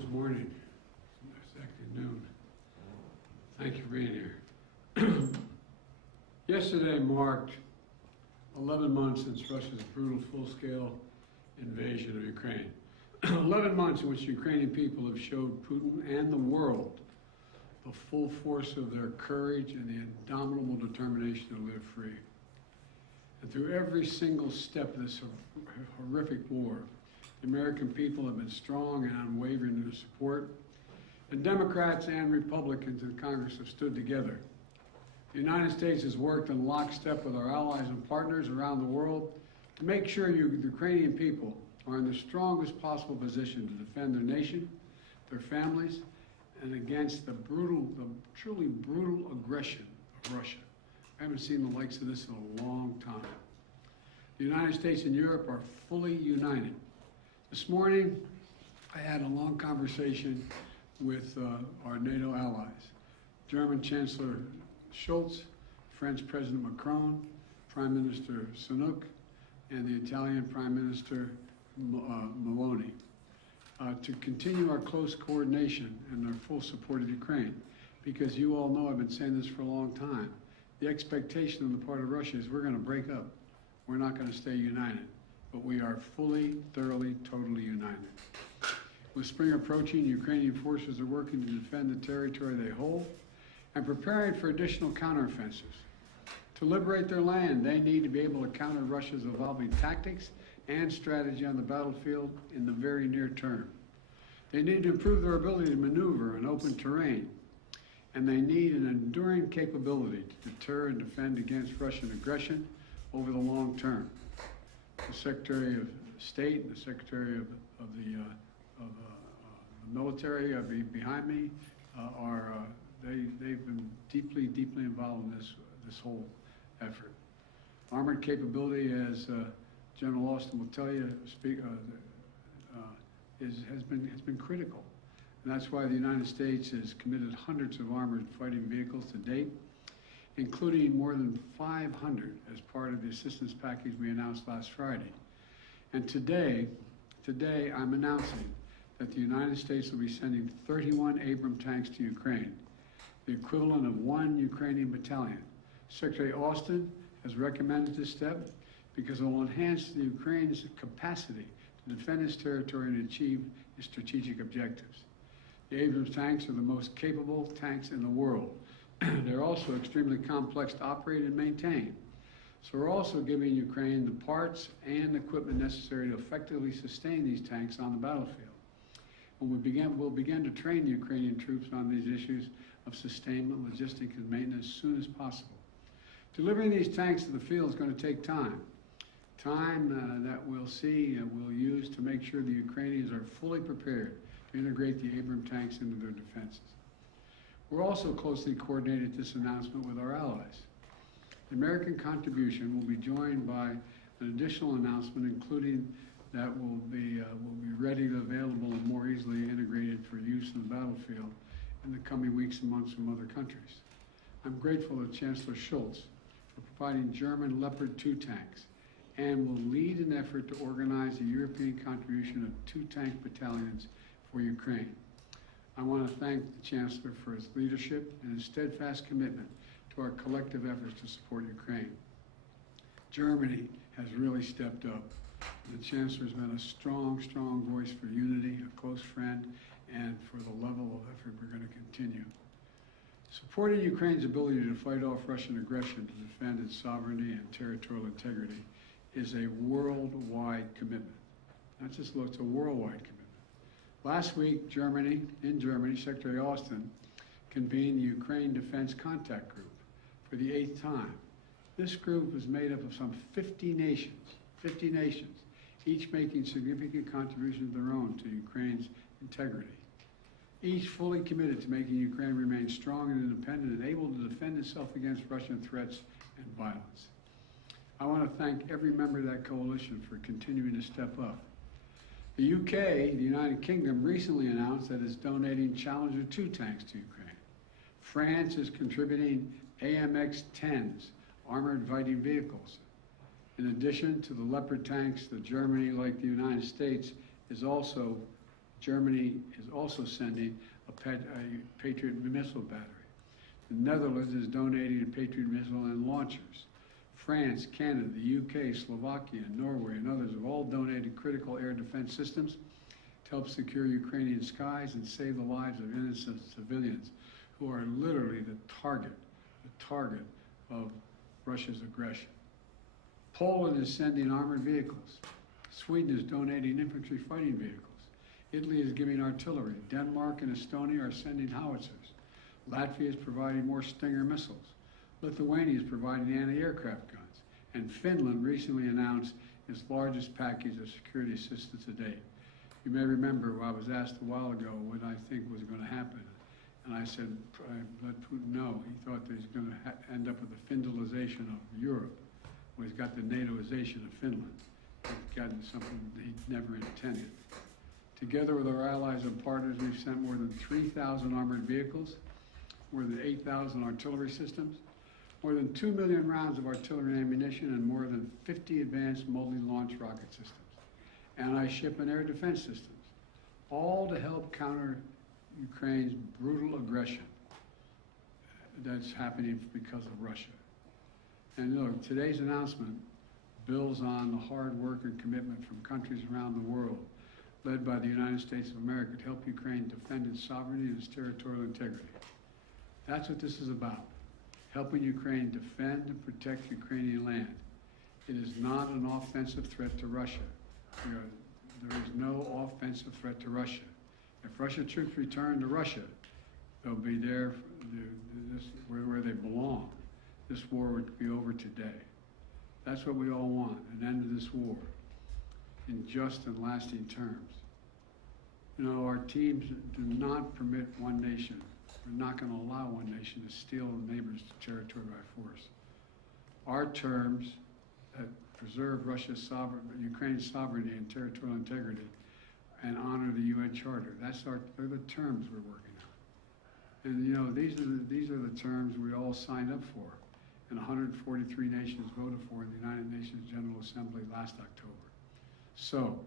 almost morning. It's actually noon. Thank you for being here. Yesterday marked 11 months since Russia's brutal full-scale invasion of Ukraine. 11 months in which Ukrainian people have showed Putin and the world the full force of their courage and the indomitable determination to live free. And through every single step of this horrific war, the American people have been strong and unwavering in their support, and Democrats and Republicans in Congress have stood together. The United States has worked in lockstep with our allies and partners around the world to make sure the Ukrainian people are in the strongest possible position to defend their nation, their families, and against the truly brutal aggression of Russia. I haven't seen the likes of this in a long time. The United States and Europe are fully united. This morning, I had a long conversation with our NATO allies, German Chancellor Scholz, French President Macron, Prime Minister Sunak, and the Italian Prime Minister Meloni, to continue our close coordination and our full support of Ukraine. Because you all know I've been saying this for a long time. The expectation on the part of Russia is we're going to break up. We're not going to stay united. But we are fully, thoroughly, totally united. With spring approaching, Ukrainian forces are working to defend the territory they hold and preparing for additional counteroffensives. To liberate their land, they need to be able to counter Russia's evolving tactics and strategy on the battlefield in the very near term. They need to improve their ability to maneuver in open terrain, and they need an enduring capability to deter and defend against Russian aggression over the long term. The Secretary of State and the Secretary of the military behind me they've been deeply involved in this whole effort. Armored capability, as General Austin will tell you, has been critical, and that's why the United States has committed hundreds of armored fighting vehicles to date, including more than 500 as part of the assistance package we announced last Friday. And today I'm announcing that the United States will be sending 31 Abrams tanks to Ukraine, the equivalent of 1 Ukrainian battalion. Secretary Austin has recommended this step because it will enhance the Ukraine's capacity to defend its territory and achieve its strategic objectives. The Abrams tanks are the most capable tanks in the world. They're also extremely complex to operate and maintain. So we're also giving Ukraine the parts and equipment necessary to effectively sustain these tanks on the battlefield. When we'll begin to train the Ukrainian troops on these issues of sustainment, logistics, and maintenance as soon as possible. Delivering these tanks to the field is going to take time. Time that we'll use to make sure the Ukrainians are fully prepared to integrate the Abrams tanks into their defenses. We're also closely coordinated this announcement with our allies. The American contribution will be joined by an additional announcement, including that will be readily available and more easily integrated for use in the battlefield in the coming weeks and months from other countries. I'm grateful to Chancellor Scholz for providing German Leopard 2 tanks and will lead an effort to organize a European contribution of 2 tank battalions for Ukraine. I want to thank the Chancellor for his leadership and his steadfast commitment to our collective efforts to support Ukraine. Germany has really stepped up. The Chancellor has been a strong voice for unity, a close friend, and for the level of effort we're going to continue. Supporting Ukraine's ability to fight off Russian aggression to defend its sovereignty and territorial integrity is a worldwide commitment. Not just it's a worldwide commitment. Last week, in Germany, Secretary Austin convened the Ukraine Defense Contact Group for the 8th time. This group was made up of some 50 nations, each making significant contributions of their own to Ukraine's integrity. Each fully committed to making Ukraine remain strong and independent and able to defend itself against Russian threats and violence. I want to thank every member of that coalition for continuing to step up. The UK, the United Kingdom, recently announced that it's donating Challenger 2 tanks to Ukraine. France is contributing AMX-10s, armored fighting vehicles. In addition to the Leopard tanks, Germany, like the United States, is also Germany is also sending a Patriot missile battery. The Netherlands is donating a Patriot missile and launchers. France, Canada, the UK, Slovakia, Norway, and others have all donated critical air defense systems to help secure Ukrainian skies and save the lives of innocent civilians who are literally the target of Russia's aggression. Poland is sending armored vehicles. Sweden is donating infantry fighting vehicles. Italy is giving artillery. Denmark and Estonia are sending howitzers. Latvia is providing more Stinger missiles. Lithuania is providing anti-aircraft guns. And Finland recently announced its largest package of security assistance to date. You may remember I was asked a while ago what I think was going to happen. And I said, I let Putin know. He thought that he's going to end up with the Finlandization of Europe. Well, he's got the NATOization of Finland. He's gotten something that he never intended. Together with our allies and partners, we've sent more than 3,000 armored vehicles, more than 8,000 artillery systems, more than 2 million rounds of artillery ammunition, and more than 50 advanced multi-launch rocket systems, anti-ship and air defense systems, all to help counter Ukraine's brutal aggression that's happening because of Russia. And look, today's announcement builds on the hard work and commitment from countries around the world, led by the United States of America, to help Ukraine defend its sovereignty and its territorial integrity. That's what this is about, helping Ukraine defend and protect Ukrainian land. It is not an offensive threat to Russia. There is no offensive threat to Russia. If Russian troops return to Russia, they'll be there where they belong. This war would be over today. That's what we all want, an end to this war in just and lasting terms. You know, our teams do not permit one nation. We're not going to allow one nation to steal a neighbor's territory by force. Our terms that preserve Ukraine's sovereignty and territorial integrity and honor the UN Charter. They're the terms we're working on. And you know, these are the terms we all signed up for, and 143 nations voted for in the United Nations General Assembly last October. So,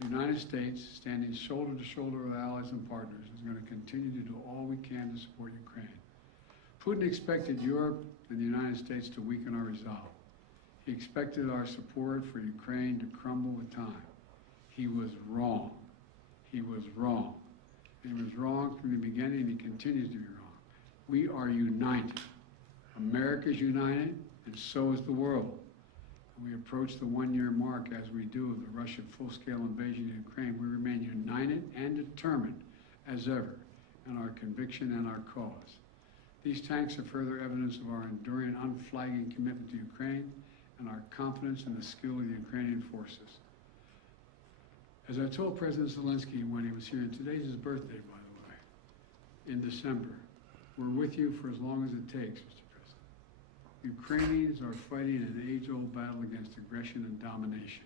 the United States, standing shoulder to shoulder with allies and partners, is going to continue to do all we can to support Ukraine. Putin expected Europe and the United States to weaken our resolve. He expected our support for Ukraine to crumble with time. He was wrong. He was wrong. He was wrong from the beginning, and he continues to be wrong. We are united. America is united, and so is the world. We approach the one-year mark, as we do, of the Russian full-scale invasion of Ukraine. We remain united and determined as ever in our conviction and our cause. These tanks are further evidence of our enduring, unflagging commitment to Ukraine and our confidence in the skill of the Ukrainian forces. As I told President Zelensky when he was here, and today's his birthday, by the way, in December, we're with you for as long as it takes, Mr. President. Ukrainians are fighting an age-old battle against aggression and domination.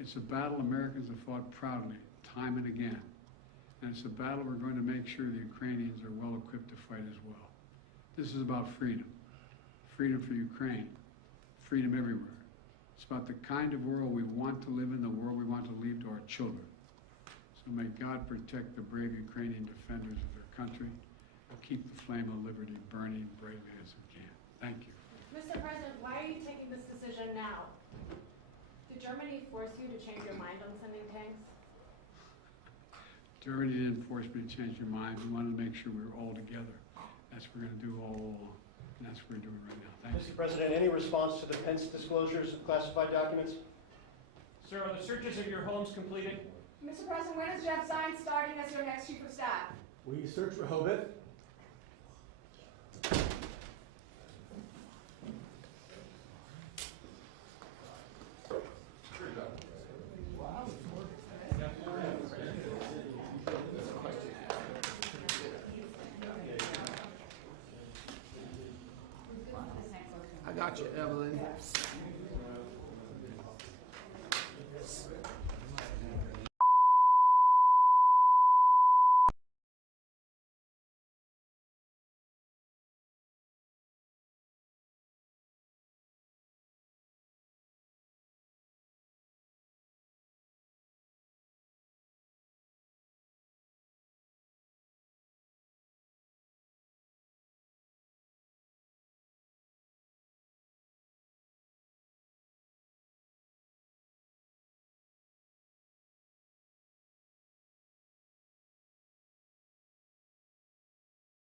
It's a battle Americans have fought proudly, time and again. And it's a battle we're going to make sure the Ukrainians are well equipped to fight as well. This is about freedom. Freedom for Ukraine. Freedom everywhere. It's about the kind of world we want to live in, the world we want to leave to our children. So may God protect the brave Ukrainian defenders of their country and keep the flame of liberty burning bravely as we can. Thank you. Mr. President, why are you taking this decision now? Did Germany force you to change your mind on sending tanks? Germany didn't force me to change your mind. We wanted to make sure we were all together. That's what we're going to do all along. And that's what we're doing right now. Thank you. Mr. President, any response to the Pence disclosures of classified documents? Sir, are the searches of your homes completed? Mr. President, when is Jeff Zients starting as your next chief of staff? We search for Hobith. I got you, Evelyn.